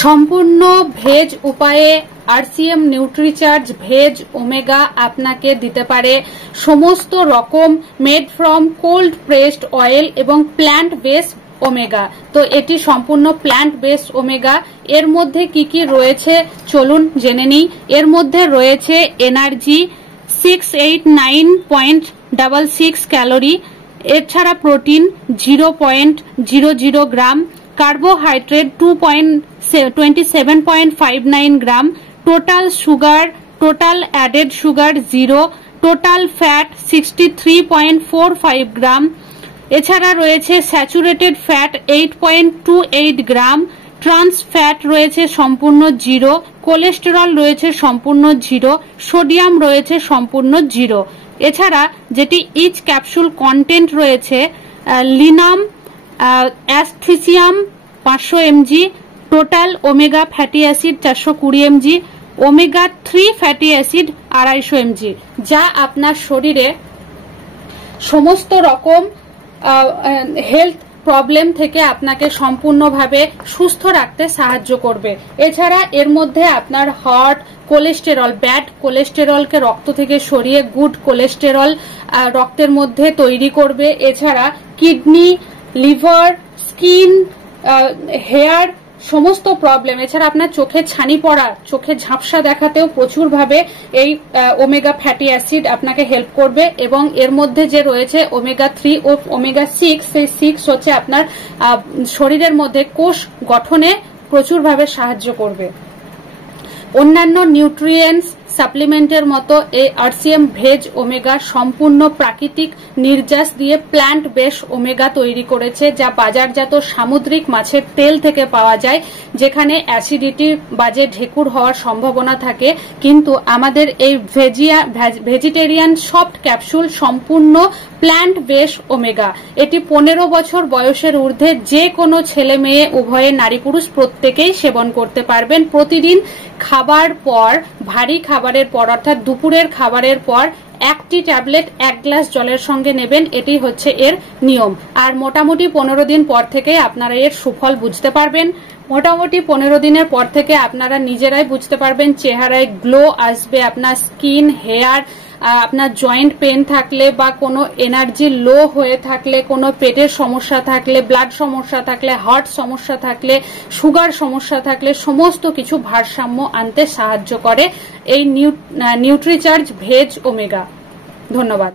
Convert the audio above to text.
সম্পূর্ণ ভেজ উপায়ে RCM Nutricharge veg omega আপনাকে দিতে পারে সমস্ত রকম made from cold pressed oil এবং প্ল্যান্ট বেসড ওমেগা। তো এটি সম্পূর্ণ প্ল্যান্ট বেসড ওমেগা। এর মধ্যে কি কি রয়েছে চলুন জেনে নিই। এর মধ্যে রয়েছে এনার্জি 689.66 ক্যালোরি, এছাড়া protein 0.00 gram, carbohydrate 27.59 gram, total sugar total added sugar 0, total fat 63.45 gram, এছাড়া রয়েছে saturated fat 8.28 gram, trans fat রয়েছে সম্পূর্ণ 0, কোলেস্টেরল রয়েছে সম্পূর্ণ 0, সোডিয়াম রয়েছে সম্পূর্ণ 0। এছাড়া যেটি ইচ ক্যাপসুল কন্টেন্ট রয়েছে লিনাম অ্যাস্থিসিয়াম 500 mg, total omega fatty acid 420 mg, omega 3 fatty acid 250 mg, যা আপনার শরীরে সমস্ত রকম হেলথ প্রবলেম থেকে আপনাকে সম্পূর্ণভাবে সুস্থ রাখতে সাহায্য করবে। এছাড়া এর মধ্যে আপনার হার্ট, কোলেস্টেরল, ব্যাড কোলেস্টেরলকে রক্ত থেকে সরিয়ে গুড কোলেস্টেরল রক্তের মধ্যে তৈরি করবে। এছাড়া কিডনি, লিভার, স্কিন, হেয়ার সমস্ত প্রবলেম, এছাড়া আপনার চোখে ছানি পড়া, চোখে ঝাপসা দেখাতেও প্রচুরভাবে এই ওমেগা ফ্যাটি অ্যাসিড আপনাকে হেল্প করবে। এবং এর মধ্যে যে রয়েছে ওমেগা 3 ও ওমেগা 6, সেই 6 হচ্ছে আপনার শরীরের মধ্যে কোষ গঠনে প্রচুরভাবে সাহায্য করবে। অন্যান্য নিউট্রিয়েন্টস সাপ্লিমেন্টের মতো এই আরসিএম ভেজ ওমেগা সম্পূর্ণ প্রাকৃতিক নির্যাস দিয়ে প্ল্যান্ট বেস ওমেগা তৈরি করেছে, যা বাজারজাত সামুদ্রিক মাছের তেল থেকে পাওয়া যায়, যেখানে অ্যাসিডিটি বাজে ঢেকুর হওয়ার সম্ভাবনা থাকে। কিন্তু আমাদের এই ভেজিটেরিয়ান সফট ক্যাপসুল সম্পূর্ণ প্ল্যান্ট বেস ওমেগা। এটি 15 বছর বয়সের ঊর্ধ্বে যে কোনো ছেলে মেয়ে উভয়ে নারী পুরুষ প্রত্যেকেই সেবন করতে পারবেন। প্রতিদিন খাবার পর, ভারী খাবারের পর অর্থাৎ দুপুরের খাবারের পর 1টি ট্যাবলেট 1 গ্লাস জলের সঙ্গে নেবেন, এটি হচ্ছে এর নিয়ম। আর মোটামুটি 15 দিন পর থেকে আপনারা এর সুফল বুঝতে পারবেন। মোটামুটি 15 দিনের পর থেকে আপনারা নিজেরাই বুঝতে পারবেন, চেহারায় গ্লো আসবে, আপনার স্কিন, হেয়ার, আপনার জয়েন্ট পেন থাকলে বা কোনো এনার্জি লো হয়ে থাকলে, কোনো পেটের সমস্যা থাকলে, ব্লাড সমস্যা থাকলে, হার্ট সমস্যা থাকলে, সুগার সমস্যা থাকলে সমস্ত কিছু ভারসাম্য আনতে সাহায্য করে এই নিউট্রিচার্জ ভেজ ওমেগা। ধন্যবাদ।